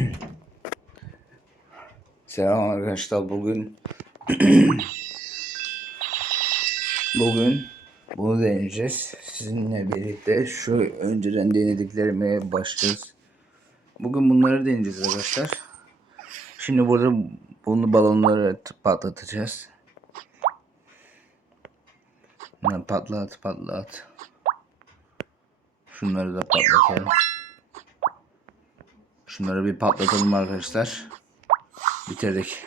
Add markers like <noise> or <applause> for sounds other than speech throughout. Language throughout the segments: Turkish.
<clears throat> Selam arkadaşlar bugün <clears throat> bugün bunu deneyeceğiz. Sizinle birlikte şu önceden denediklerime başlayacağız. Bugün bunları deneyeceğiz arkadaşlar. Şimdi burada bunu balonları patlatacağız. Patlat patlat. Şunları da patlatalım şunları bir patlatalım arkadaşlar Bitirdik.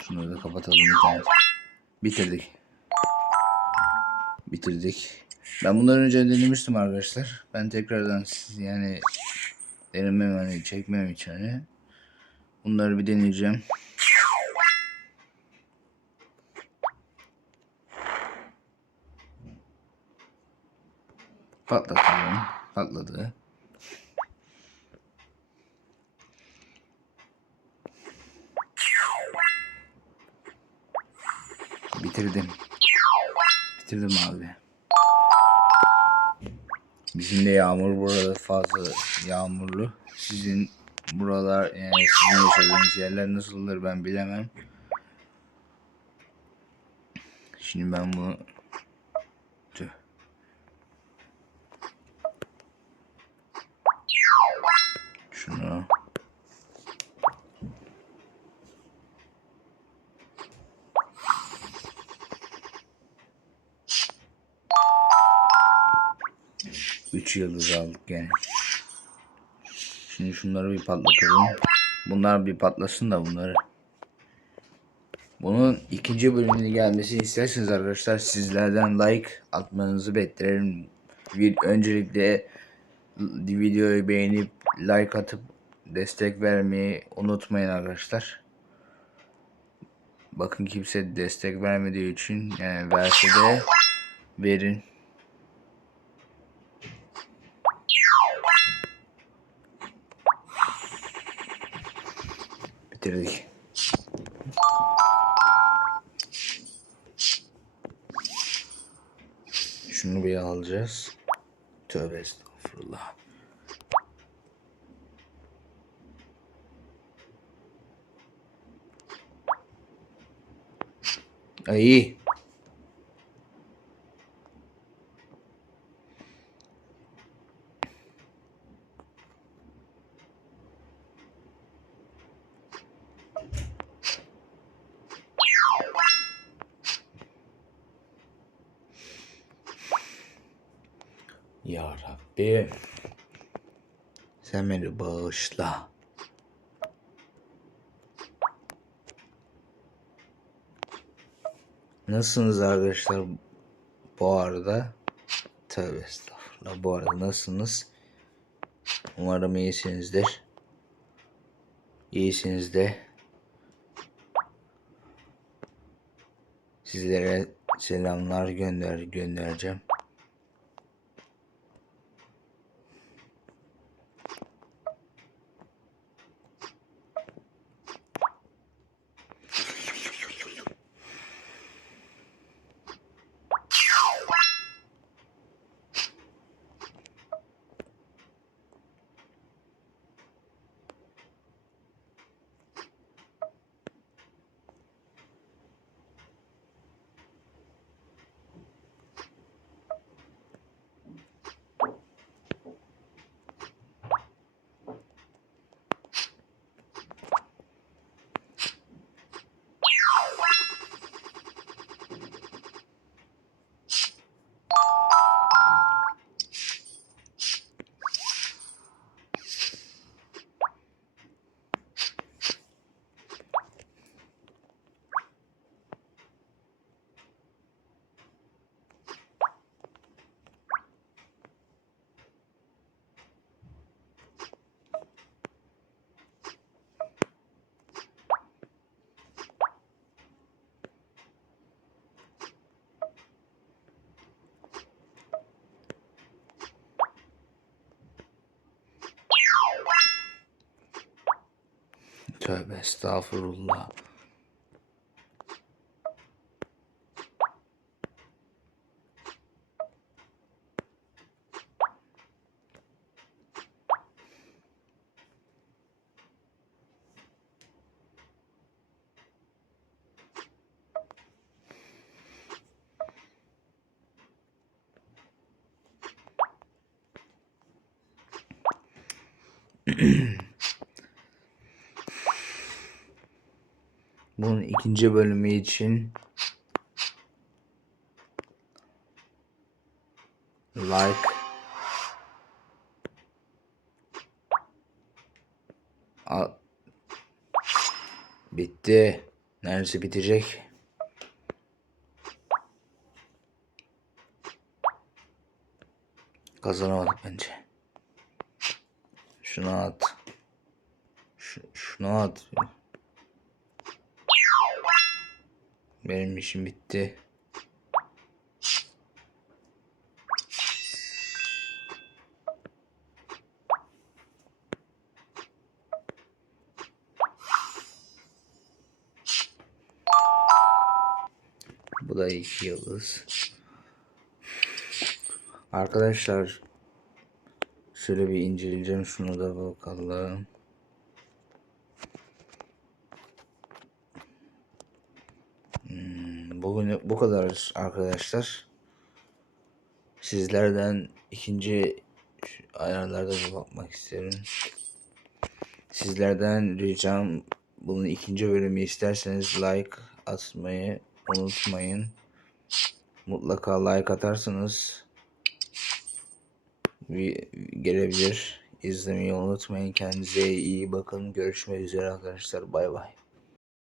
Şunları da kapatalım bir tane. Bitirdik. Bitirdik. Ben bundan önce denemiştim arkadaşlar. Ben tekrardan siz yani denemem hani çekmem için hani. Bunları bir deneyeceğim. Patlatalım. Patladı. Bitirdim. Bitirdim abi. Bizim de yağmur burada fazla yağmurlu. Sizin buralar yani sizin yaşadığınız yerler nasıldır ben bilemem. Şimdi ben bunu Tüh. Şunu Üç yıldız aldık yani. Şimdi şunları bir patlatalım. Bunlar bir patlasın da bunları. Bunun ikinci bölümünü gelmesi isterseniz arkadaşlar sizlerden like atmanızı beklerim. Bir, öncelikle videoyu beğenip like atıp destek vermeyi unutmayın arkadaşlar. Bakın kimse destek vermediği için yani verse de verin. Bitirdik. Şunu bir alacağız. Tövbe estağfurullah. Ay Ya Rabbi. Sen beni bağışla. Nasılsınız arkadaşlar bu arada? Tövbe estağfurullah. Bu arada nasılsınız? Umarım iyisinizdir. İyisiniz de. Sizlere selamlar gönder göndereceğim. Tövbe estağfurullah. mm <clears throat> Bunun ikinci bölümü için like Al. Bitti. Neredeyse bitecek. Kazanamadık bence. Şunu at. Şu, şunu at. Benim işim bitti. Bu da iki yıldız. Arkadaşlar şöyle bir inceleyeceğim şunu da bakalım. Bugün bu kadar arkadaşlar. Sizlerden ikinci ayarlarda bir bakmak isterim. Sizlerden ricam bunun ikinci bölümü isterseniz like atmayı unutmayın. Mutlaka like atarsanız gelebilir. İzlemeyi unutmayın. Kendinize iyi bakın. Görüşmek üzere arkadaşlar. Bay bay.